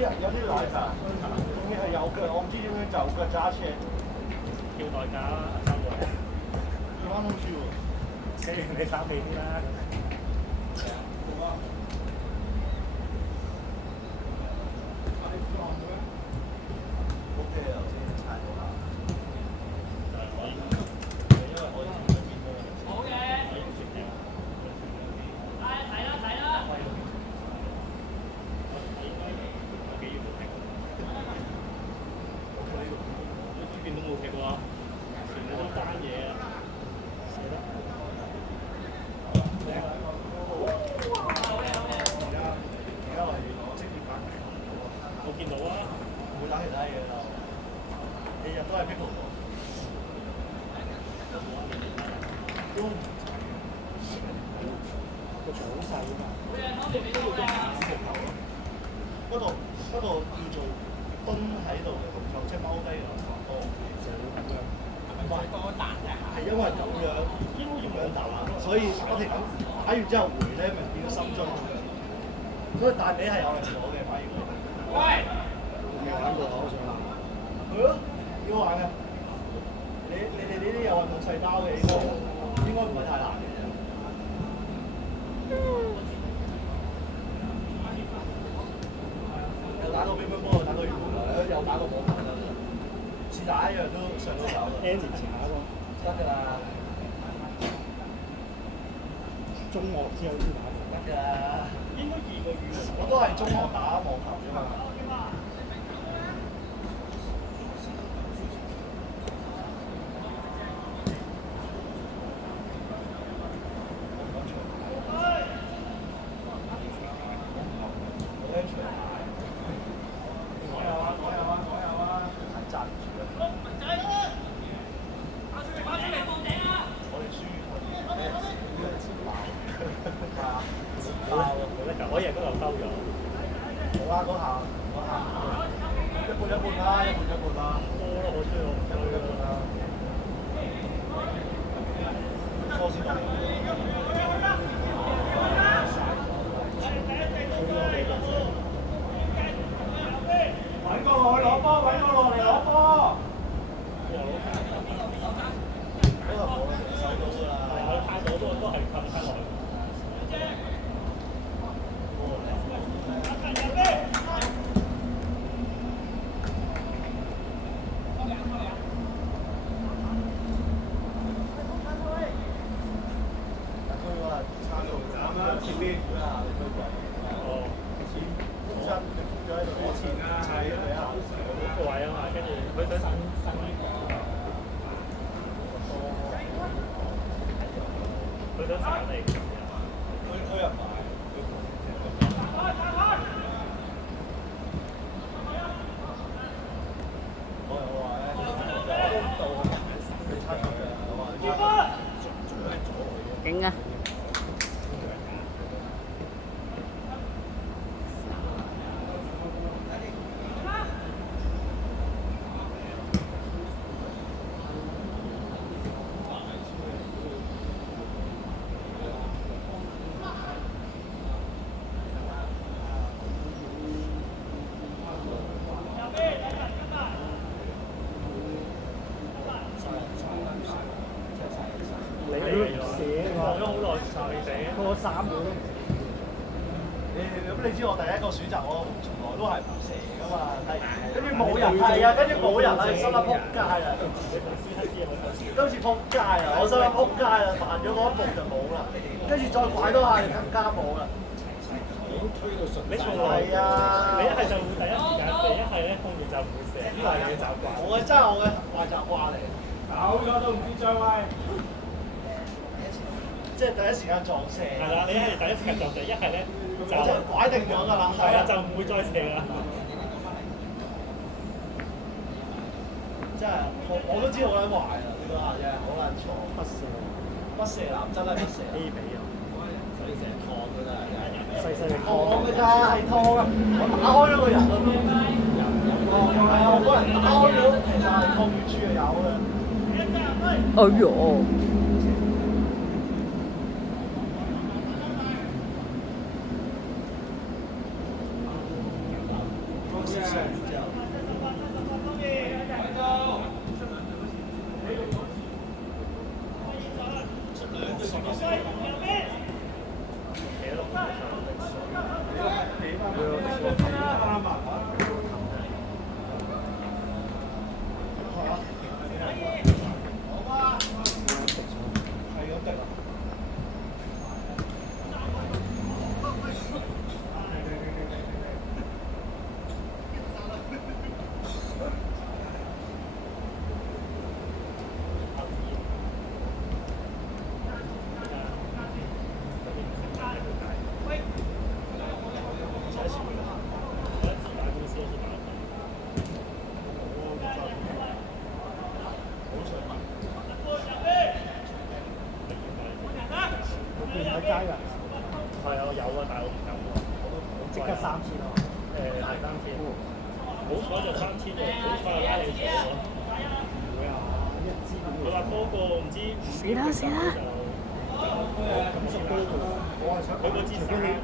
有啲來㗎，仲要係有腳，我唔知點樣就腳揸車。叫代價啦，收過嚟。要翻通宵喎。車完你3幾啲啦。嗰度要做蹲喺度嘅動作，即係踎低流傳多。成日會咁樣。唔係多彈嘅。係因為咁樣打，所以不停咁打完之後回咧，咪變咗深蹲咁樣。所以大髀係有人攞嘅，反而。喂！未玩過啊，我想玩。係咯，幾好玩嘅。你哋呢啲有運動細胞嘅，應該唔係太難嘅啫。打到乒乓波，打到羽毛球，又打過網球啦，是打一樣都上到手。N 年前打過，得㗎啦。中學之後先打過。得㗎，應該2個月。我都係中學打網球啫嘛。我贏嗰頭收咗。好啊，嗰下一半啦，多咯，好衰我唔衰啦。初先打。揾個落去攞波，揾個落嚟攞波。嗰頭冇啦，收到㗎啦。係啊，太多都係近太耐。勁啊！咁你知我第一個選擇，我從來都係唔射噶嘛，跟住冇人係啊，跟住冇人啊，心諗撲街啊！今次撲街啊！我心諗撲街啊，犯咗嗰一步就冇啦，跟住再拐多下就更加冇啦。你從來係啊！你一係就會第一時間射，一係咧控住就唔會射，呢個係你嘅習慣。我嘅真係我嘅壞習慣嚟。搞咗都唔知張威。即係第一時間撞射。係啦，你一係第一時間撞射，一係咧就拐定咗㗎啦。係啊，就唔會再射啦。真係我都知好撚壞啊！呢個真係好撚錯。不射男真係不射。A 比啊！所以成日燙㗎啦，細細力燙㗎咋，係燙啊！我打開咗個人啊都。係啊，我嗰人打開咗，其實係燙完處就有嘅。哎呦！試上完之後。係啊，有啊，但係我唔敢喎。即刻3000啊！係3000。好彩就3000啫，好彩又拉起咗喎。唔會啊，一支佢話多過唔知5死啦死啦！咁十杯㗎啦，我係想佢個支